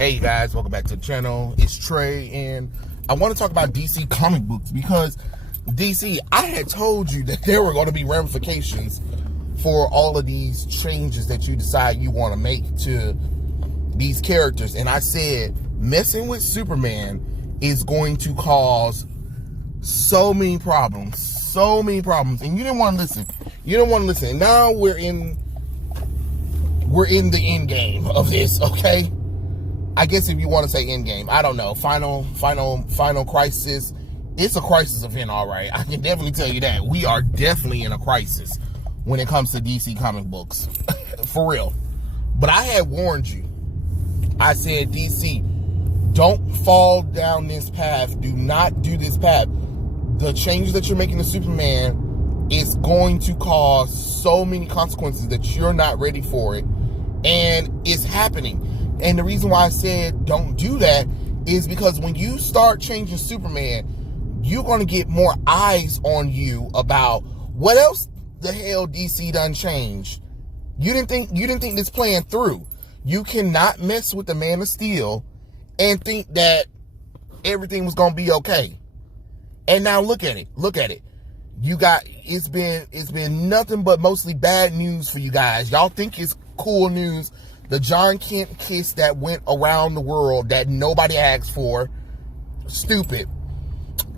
Hey guys, welcome back to the channel. It's Trey, and I want to talk about DC comic books because DC, I had told you that there were going to be ramifications for all of these changes that you decide you want to make to these characters. And I said messing with Superman is going to cause so many problems, and you didn't want to listen. And now we're in the end game of this, okay? I guess if you want to say end game, I don't know. Final crisis. It's a crisis event, all right. I can definitely tell you that. We are definitely in a crisis when it comes to DC comic books. For real. But I had warned you. I said, DC, don't fall down this path. Do not do this path. The changes that you're making to Superman is going to cause so many consequences that you're not ready for it. And it's happening. And the reason why I said don't do that is because when you start changing Superman, you're going to get more eyes on you about what else the hell DC done changed. You didn't think this plan through. You cannot mess with the Man of Steel and think that everything was going to be okay. And now look at it. It's been nothing but mostly bad news for you guys. Y'all think it's cool news. The John Kent kiss that went around the world that nobody asked for. Stupid.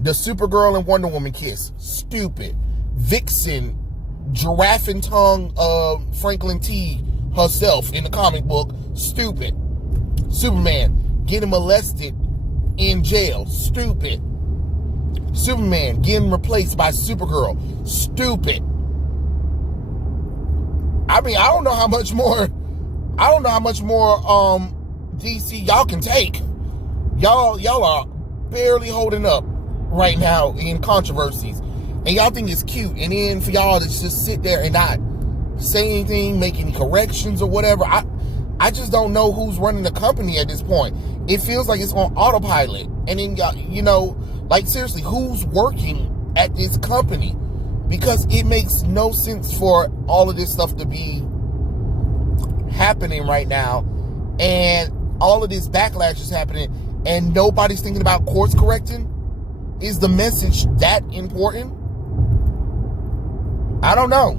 The Supergirl and Wonder Woman kiss. Stupid. Vixen, giraffing tongue Franklin T herself in the comic book. Stupid. Superman getting molested in jail. Stupid. Superman getting replaced by Supergirl. Stupid. I mean, I don't know how much more DC y'all can take. Y'all are barely holding up right now in controversies. And y'all think it's cute. And then for y'all to just sit there and not say anything, make any corrections or whatever. I just don't know who's running the company at this point. It feels like it's on autopilot. And then y'all, like seriously, who's working at this company? Because it makes no sense for all of this stuff to be happening right now, and all of this backlash is happening, and nobody's thinking about course correcting. Is the message that important? I don't know.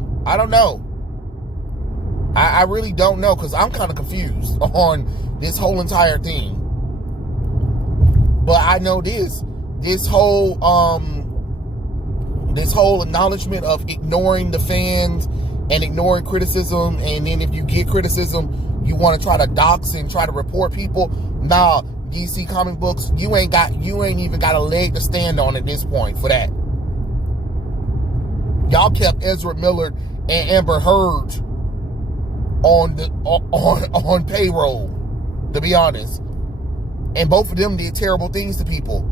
I really don't know, because I'm kind of confused on this whole entire thing. But I know this whole acknowledgement of ignoring the fans and ignoring criticism, and then if you get criticism, you want to try to dox and try to report people. Nah, DC comic books, you ain't even got a leg to stand on at this point for that. Y'all kept Ezra Miller and Amber Heard on payroll, to be honest, and both of them did terrible things to people.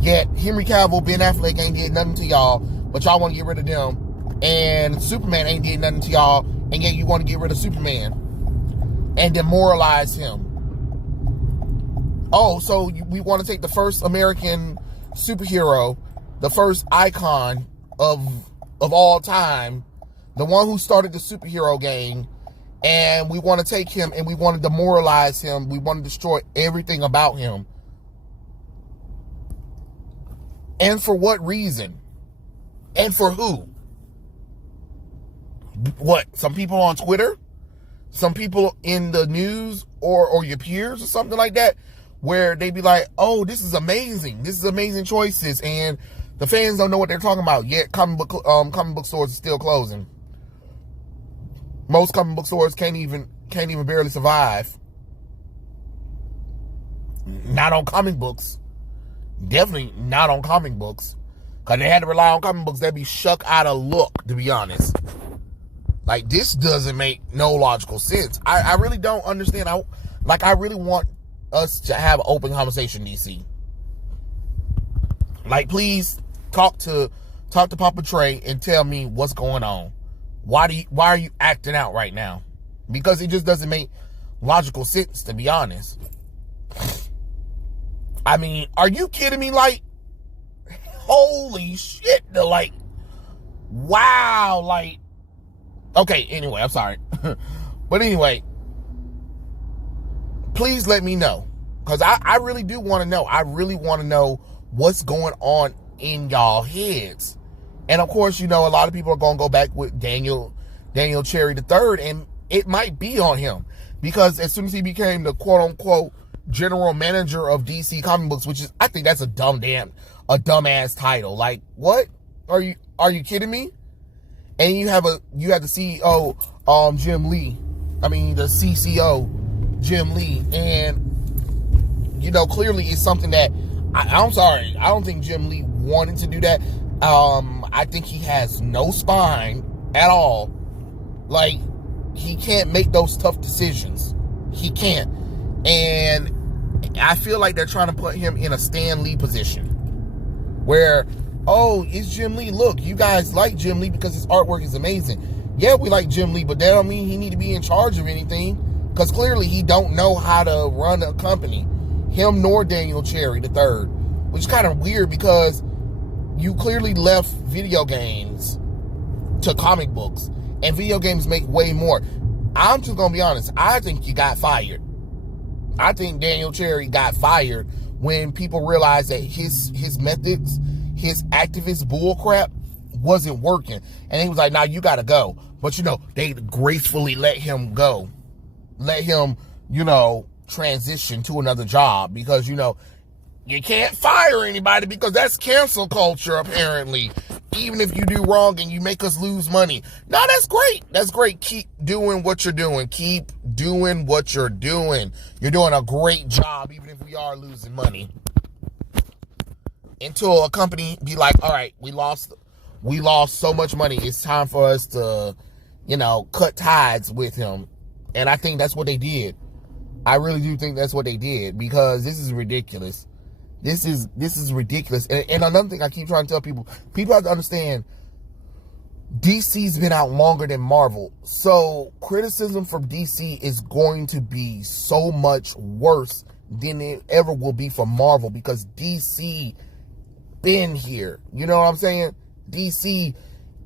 Yet Henry Cavill, Ben Affleck ain't did nothing to y'all, but y'all want to get rid of them. And Superman ain't did nothing to y'all, and yet you want to get rid of Superman and demoralize him. Oh, so we want to take the first American superhero, the first icon of all time, the one who started the superhero gang, and we want to take him and we want to demoralize him. We want to destroy everything about him. And for what reason? And for who? What? Some people on Twitter? Some people in the news or your peers or something like that, where they be like, oh, this is amazing. This is amazing choices. And the fans don't know what they're talking about. Yet comic book stores are still closing. Most comic book stores can't even barely survive. Not on comic books. Definitely not on comic books. Because they had to rely on comic books. They'd be shuck out of luck, to be honest. Like, this doesn't make no logical sense. I really don't understand. I really want us to have an open conversation, DC. Like, please talk to Papa Trey and tell me what's going on. Why are you acting out right now? Because it just doesn't make logical sense, to be honest. I mean, are you kidding me? Like, holy shit, wow, okay, anyway, I'm sorry. But anyway, please let me know. Because I really do want to know. I really want to know what's going on in y'all heads. And of course, you know, a lot of people are going to go back with Daniel Cherry III, and it might be on him. Because as soon as he became the quote-unquote general manager of DC Comic Books, which is, I think that's a dumbass title. Like, what? Are you kidding me? And you have the CEO, Jim Lee. I mean, the CCO, Jim Lee. And, you know, clearly it's something that, I'm sorry, I don't think Jim Lee wanted to do that. I think he has no spine at all. Like, he can't make those tough decisions. He can't. And I feel like they're trying to put him in a Stan Lee position where, oh, it's Jim Lee. Look, you guys like Jim Lee because his artwork is amazing. Yeah, we like Jim Lee, but that don't mean he need to be in charge of anything, because clearly he don't know how to run a company. Him nor Daniel Cherry III, which is kind of weird because you clearly left video games to comic books, and video games make way more. I'm just going to be honest. I think you got fired. I think Daniel Cherry got fired when people realized that his methods, his activist bullcrap wasn't working. And he was like, nah, you got to go. But, you know, they gracefully let him go. Let him, you know, transition to another job because, you know, you can't fire anybody because that's cancel culture, apparently. Even if you do wrong and you make us lose money. No, that's great. That's great. Keep doing what you're doing. Keep doing what you're doing. You're doing a great job, even if we are losing money. Until a company be like, all right, we lost so much money. It's time for us to, you know, cut ties with him. And I think that's what they did. I really do think that's what they did, because this is ridiculous. This is ridiculous. And another thing I keep trying to tell people have to understand, DC's been out longer than Marvel. So criticism from DC is going to be so much worse than it ever will be for Marvel, because DC been here. You know what I'm saying? DC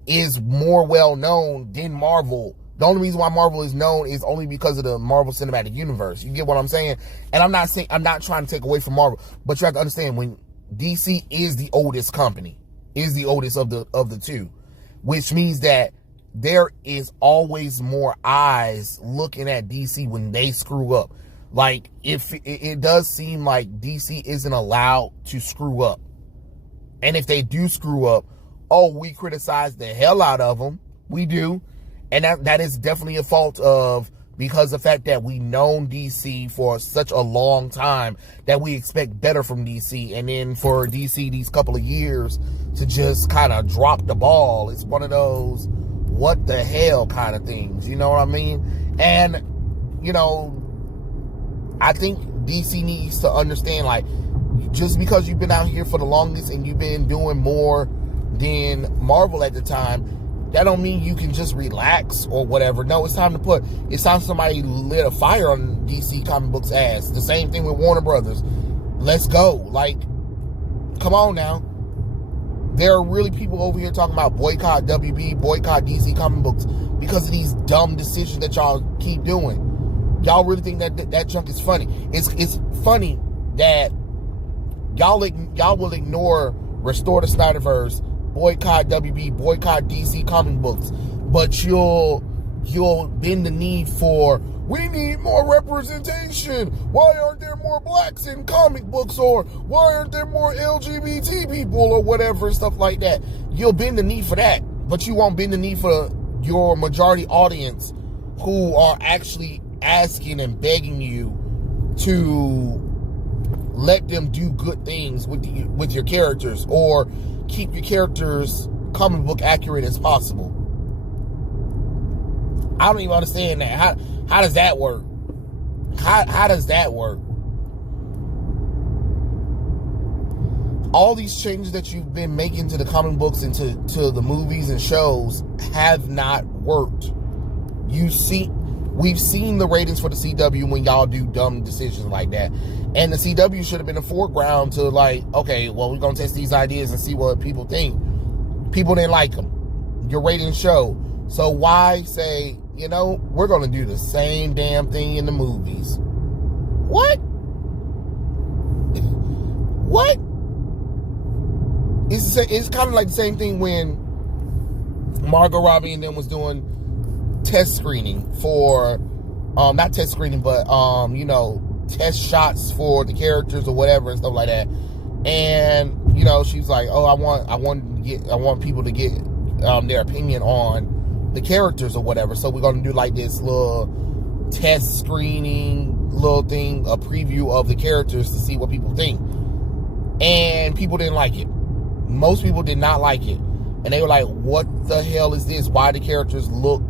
is more well known than Marvel. The only reason why Marvel is known is only because of the Marvel Cinematic Universe. You get what I'm saying? And I'm not trying to take away from Marvel, but you have to understand, when DC is the oldest company, is the oldest of the two, which means that there is always more eyes looking at DC when they screw up. Like, if it does seem like DC isn't allowed to screw up. And if they do screw up, oh, we criticize the hell out of them. We do. And that is definitely a fault of, because the fact that we known DC for such a long time that we expect better from DC. And then for DC these couple of years to just kind of drop the ball, it's one of those what the hell kind of things. You know what I mean? And, you know, I think DC needs to understand, like, just because you've been out here for the longest and you've been doing more than Marvel at the time, that don't mean you can just relax or whatever. No, it's time somebody lit a fire on DC Comic Books' ass. The same thing with Warner Brothers. Let's go. Like, come on now. There are really people over here talking about boycott WB, boycott DC Comic Books because of these dumb decisions that y'all keep doing. Y'all really think that junk is funny. It's funny that y'all will ignore Restore the Snyderverse, boycott WB, boycott DC Comic Books, but you'll bend the need for, we need more representation. Why aren't there more blacks in comic books? Or why aren't there more LGBT people or whatever, stuff like that. You'll bend the knee for that, but you won't bend the knee for your majority audience who are actually asking and begging you to let them do good things with your characters, or keep your characters comic book accurate as possible. I don't even understand that. How does that work? How does that work? All these changes that you've been making to the comic books and to the movies and shows have not worked. We've seen the ratings for the CW when y'all do dumb decisions like that. And the CW should have been the foreground to, like, okay, well, we're going to test these ideas and see what people think. People didn't like them. Your ratings show. So why say, you know, we're going to do the same damn thing in the movies? What? it's kind of like the same thing when Margot Robbie and them was doing test screening for, not test screening, but test shots for the characters or whatever and stuff like that. And she's like, oh, I want people to get their opinion on the characters or whatever. So we're gonna do like this little test screening little thing, a preview of the characters to see what people think. And people didn't like it. Most people did not like it. And they were like, what the hell is this? Why the characters look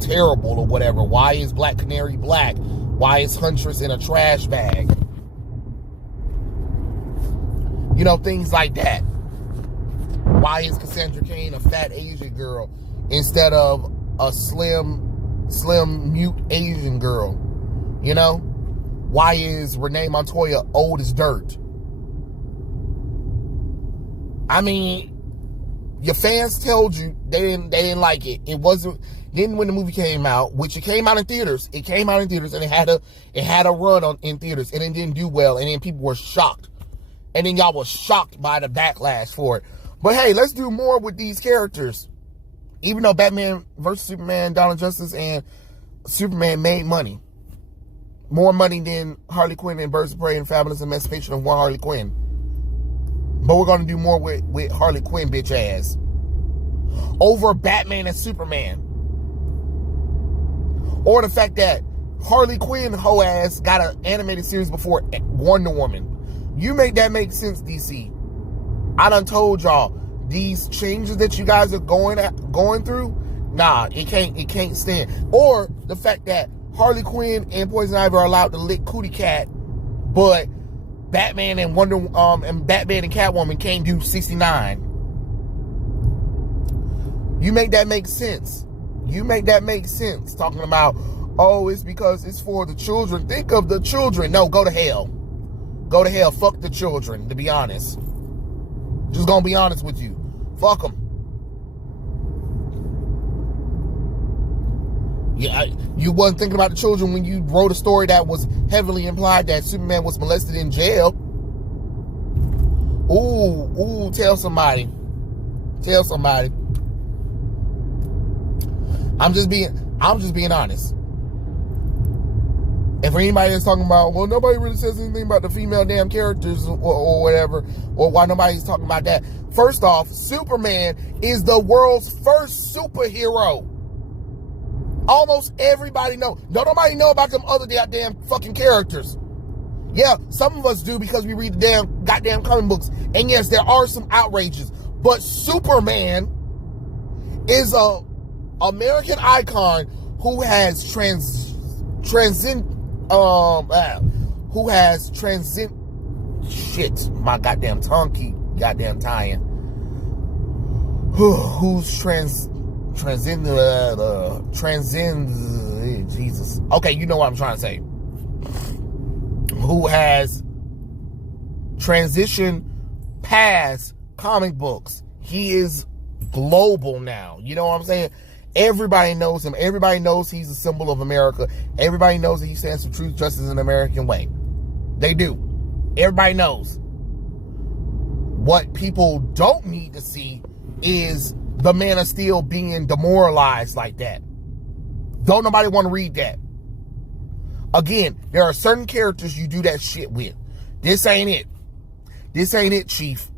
terrible or whatever? Why is Black Canary black? Why is Huntress in a trash bag? Things like that. Why is Cassandra Cain a fat Asian girl instead of a slim, mute Asian girl? Why is Renee Montoya old as dirt? I mean, your fans told you they didn't like it. Didn't when the movie came out, which it came out in theaters. It came out in theaters and it had a run in theaters and it didn't do well, and then people were shocked. And then y'all was shocked by the backlash for it. But hey, let's do more with these characters. Even though Batman vs. Superman, Dawn of Justice, and Superman made money. More money than Harley Quinn and Birds of Prey and Fabulous Emancipation of One Harley Quinn. But we're going to do more with Harley Quinn, bitch ass. Over Batman and Superman. Or the fact that Harley Quinn, hoe ass, got an animated series before Wonder Woman. You make that make sense, DC. I done told y'all, these changes that you guys are going through, nah, it can't stand. Or the fact that Harley Quinn and Poison Ivy are allowed to lick Cootie Cat, but Batman and Batman and Catwoman can't do 69. You make that make sense. Talking about, oh, it's because it's for the children. Think of the children. No, go to hell. Go to hell. Fuck the children, to be honest. Just gonna be honest with you. Fuck them. Yeah, you wasn't thinking about the children when you wrote a story that was heavily implied that Superman was molested in jail. Ooh, tell somebody. I'm just being honest. And for anybody that's talking about, well, nobody really says anything about the female damn characters or whatever, or why nobody's talking about that. First off, Superman is the world's first superhero. Almost everybody know. Don't nobody know about them other damn fucking characters. Yeah, some of us do because we read the damn goddamn comic books. And yes, there are some outrages. But Superman is a American icon who has shit, my goddamn tongue keep goddamn tying. Transcends Jesus. Okay, you know what I'm trying to say. Who has transitioned past comic books. He is global now. You know what I'm saying? Everybody knows him. Everybody knows he's a symbol of America. Everybody knows that he stands for truth, justice, and the American way. They do. Everybody knows. What people don't need to see is the Man of Steel being demoralized like that. Don't nobody want to read that. Again, there are certain characters you do that shit with. This ain't it. This ain't it, Chief.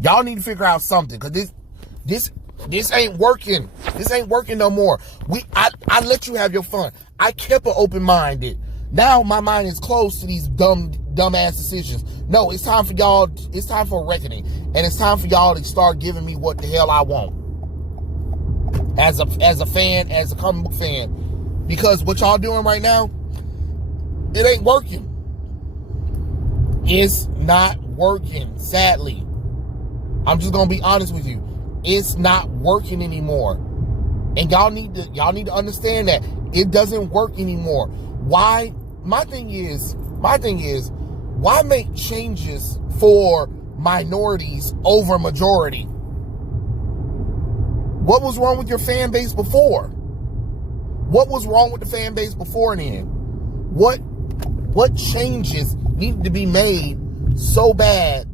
Y'all need to figure out something, because this ain't working. This ain't working no more. I let you have your fun. I kept an open minded. Now my mind is closed to these dumbass decisions. No, it's time for y'all. It's time for a reckoning, and it's time for y'all to start giving me what the hell I want. As a fan, as a comic book fan, because what y'all doing right now, it ain't working. It's not working. Sadly, I'm just gonna be honest with you. It's not working anymore, and y'all need to understand that it doesn't work anymore. Why? My thing is, why make changes for minorities over majority? What was wrong with your fan base before? What was wrong with the fan base before then? What changes needed to be made so bad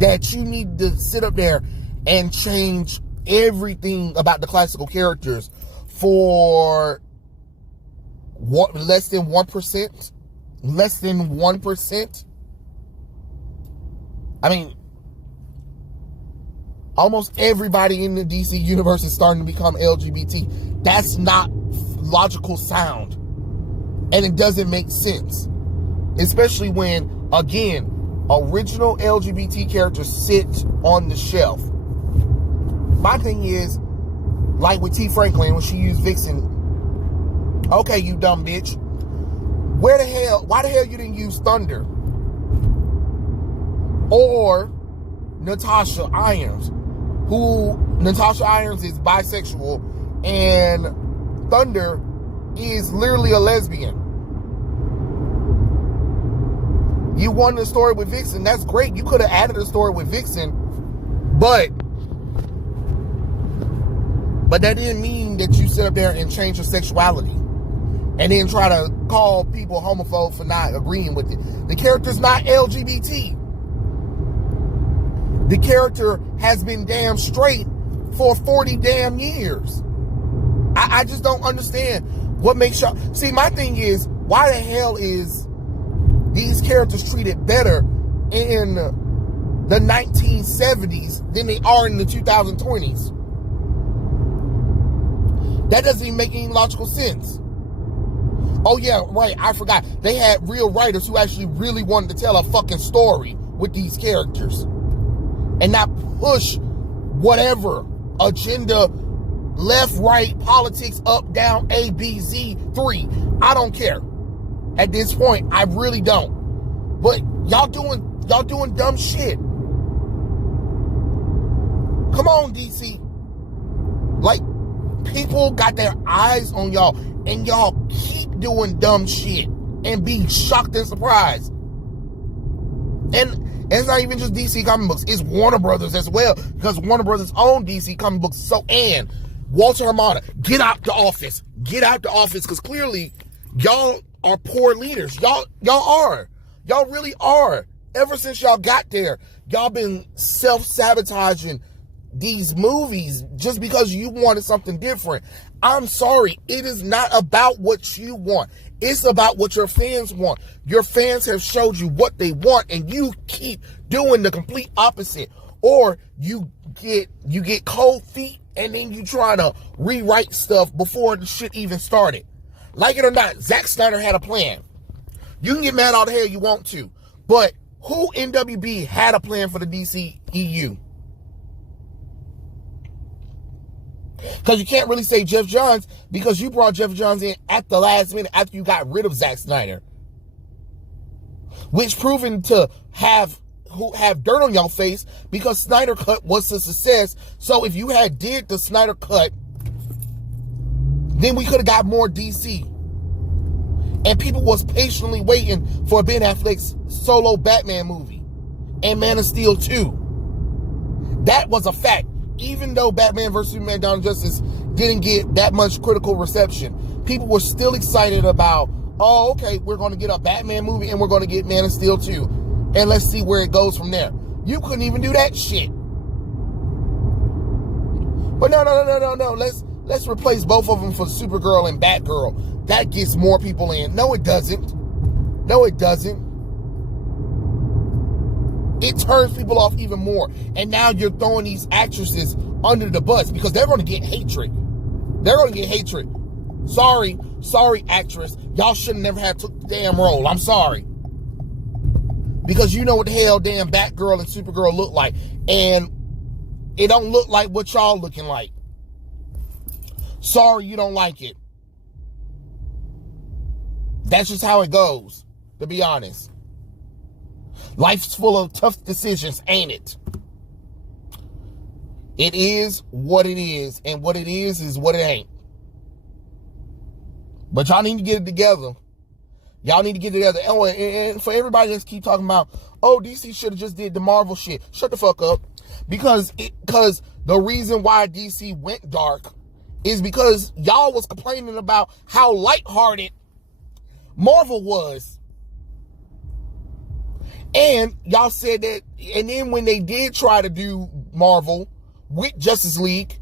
that you need to sit up there and change everything about the classical characters for what, less than 1%? Less than 1%? I mean, almost everybody in the DC universe is starting to become LGBT. That's not logical sound. And it doesn't make sense. Especially when, again, original LGBT characters sit on the shelf. My thing is, like with T. Franklin, when she used Vixen, okay, you dumb bitch. Why the hell you didn't use Thunder? Or Natasha Irons, Natasha Irons is bisexual, and Thunder is literally a lesbian. You wanted a story with Vixen, that's great. You could have added a story with Vixen, but that didn't mean that you sit up there and change your sexuality and then try to call people homophobes for not agreeing with it. The character's not LGBT. The character has been damn straight for 40 damn years. I just don't understand what makes y'all... See, my thing is, why the hell is these characters treated better in the 1970s than they are in the 2020s? That doesn't even make any logical sense. Oh yeah, right, I forgot. They had real writers who actually really wanted to tell a fucking story with these characters and not push whatever agenda, left, right, politics, up, down, A, B, Z, 3. I don't care. At this point, I really don't. But y'all doing dumb shit. Come on, DC. Like, people got their eyes on y'all, and y'all keep doing dumb shit and be shocked and surprised. And it's not even just DC comic books, it's Warner Brothers as well, because Warner Brothers own DC comic books. So, and Walter Hamada, get out the office, because clearly y'all are poor leaders. Y'all really are. Ever since y'all got there, y'all been self-sabotaging these movies just because you wanted something different. I'm sorry, it is not about what you want. It's about what your fans want. Your fans have showed you what they want, and you keep doing the complete opposite. Or you get cold feet, and then you try to rewrite stuff before the shit even started. Like it or not, Zack Snyder had a plan. You can get mad all the hell you want to, but who in WB had a plan for the DC EU? Because you can't really say Jeff Johns, because you brought Jeff Johns in at the last minute after you got rid of Zack Snyder, which proven to have dirt on your face, because Snyder Cut was a success. So if you had did the Snyder Cut, then we could have got more DC. And people was patiently waiting for Ben Affleck's solo Batman movie and Man of Steel 2. That was a fact. Even though Batman vs. Superman Dawn of Justice didn't get that much critical reception, people were still excited about, oh, okay, we're going to get a Batman movie and we're going to get Man of Steel 2. And let's see where it goes from there. You couldn't even do that shit. But no. Let's replace both of them for Supergirl and Batgirl. That gets more people in. No, it doesn't. It turns people off even more. And now you're throwing these actresses under the bus because they're going to get hatred. Sorry, actress. Y'all should have never had took the damn role. I'm sorry. Because you know what the hell damn Batgirl and Supergirl look like. And it don't look like what y'all looking like. Sorry you don't like it. That's just how it goes, to be honest. Life's full of tough decisions, ain't it? It is what it is, and what it is what it ain't. But y'all need to get it together. Y'all need to get it together. Oh, and for everybody that's keep talking about, oh, DC should have just did the Marvel shit. Shut the fuck up. Because the reason why DC went dark is because y'all was complaining about how lighthearted Marvel was. And y'all said that, and then when they did try to do Marvel with Justice League,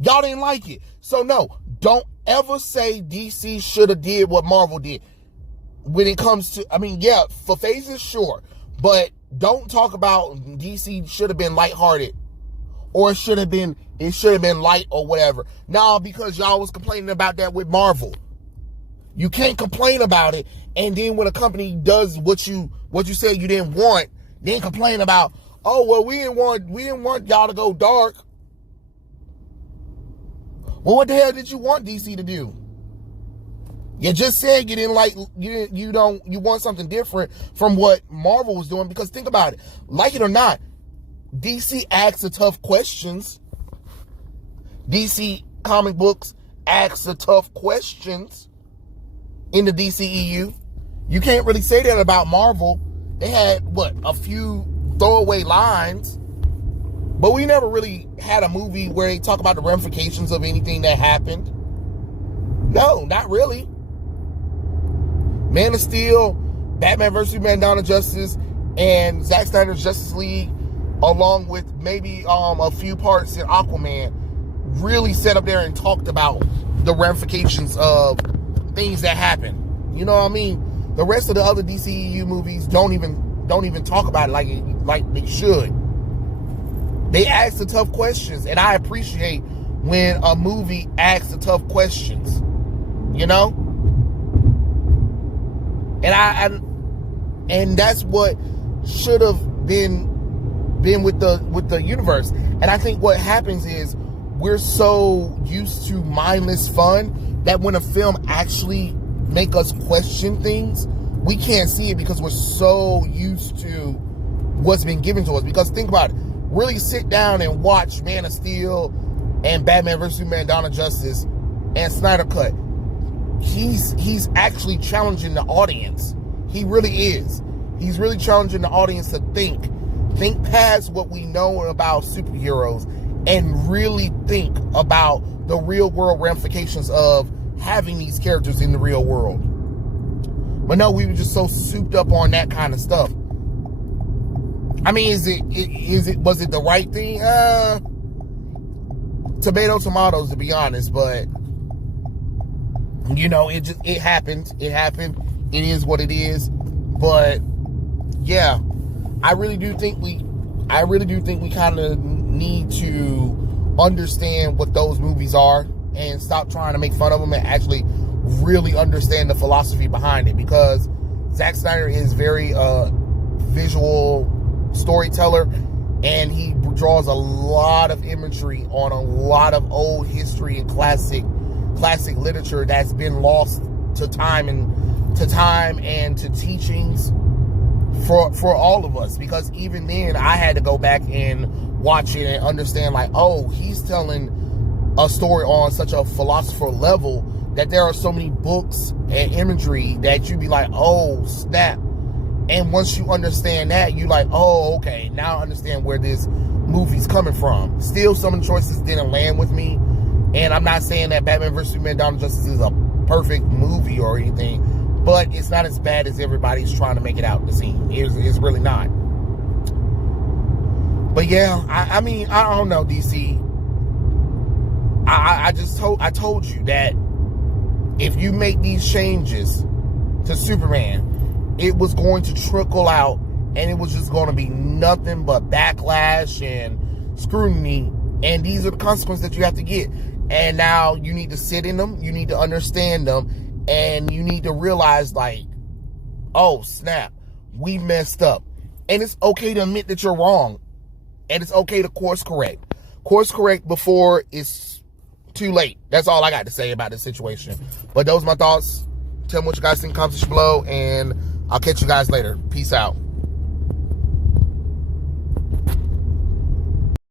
y'all didn't like it. So no, don't ever say DC should have did what Marvel did. When it comes to, I mean, yeah, for phases, sure. But don't talk about DC should have been lighthearted. Or it should have been light or whatever. Now, because y'all was complaining about that with Marvel. You can't complain about it, and then when a company does what you said you didn't want, then complain about, oh well, we didn't want y'all to go dark. Well, what the hell did you want DC to do? You just said you didn't like, you want something different from what Marvel was doing, because think about it, like it or not, DC asks the tough questions. DC comic books asks the tough questions in the DCEU. You can't really say that about Marvel. They had, a few throwaway lines, but we never really had a movie where they talk about the ramifications of anything that happened. No, not really. Man of Steel, Batman vs. Superman, Dawn of Justice, and Zack Snyder's Justice League, along with maybe a few parts in Aquaman, really sat up there and talked about the ramifications of things that happen. You know what I mean? The rest of the other DCEU movies don't even talk about it like they should. They ask the tough questions, and I appreciate when a movie asks the tough questions. You know? And that's what should have been with the universe. And I think what happens is we're so used to mindless fun that when a film actually make us question things, we can't see it because we're so used to what's been given to us. Because think about it, really sit down and watch Man of Steel and Batman vs. Superman, Dawn of Justice, and Snyder Cut. He's actually challenging the audience. He really is. He's really challenging the audience to think past what we know about superheroes and really think about the real world ramifications of having these characters in the real world. But no, we were just so souped up on that kind of stuff. I mean, was it the right thing? Tomatoes, to be honest, but you know, it happened. It happened. It is what it is. But yeah, I really do think we kind of need to understand what those movies are and stop trying to make fun of them and actually really understand the philosophy behind it, because Zack Snyder is very visual storyteller, and he draws a lot of imagery on a lot of old history and classic literature that's been lost to time and to teachings for all of us. Because even then, I had to go back and watch it and understand, like, oh, he's telling a story on such a philosophical level that there are so many books and imagery that you be like, oh, snap. And once you understand that, you like, oh, okay, now I understand where this movie's coming from. Still, some of the choices didn't land with me. And I'm not saying that Batman vs. Superman, Dawn of Justice is a perfect movie or anything, but it's not as bad as everybody's trying to make it out to seem. It's really not. But yeah, I mean, I don't know, DC. I told you that if you make these changes to Superman, it was going to trickle out, and it was just going to be nothing but backlash and scrutiny, and these are the consequences that you have to get. And now you need to sit in them, you need to understand them, and you need to realize, like, oh, snap, we messed up. And it's okay to admit that you're wrong, and it's okay to course correct. Course correct before it's too late. That's all I got to say about this situation. But those are my thoughts. Tell me what you guys think in the comments below, and I'll catch you guys later. Peace out.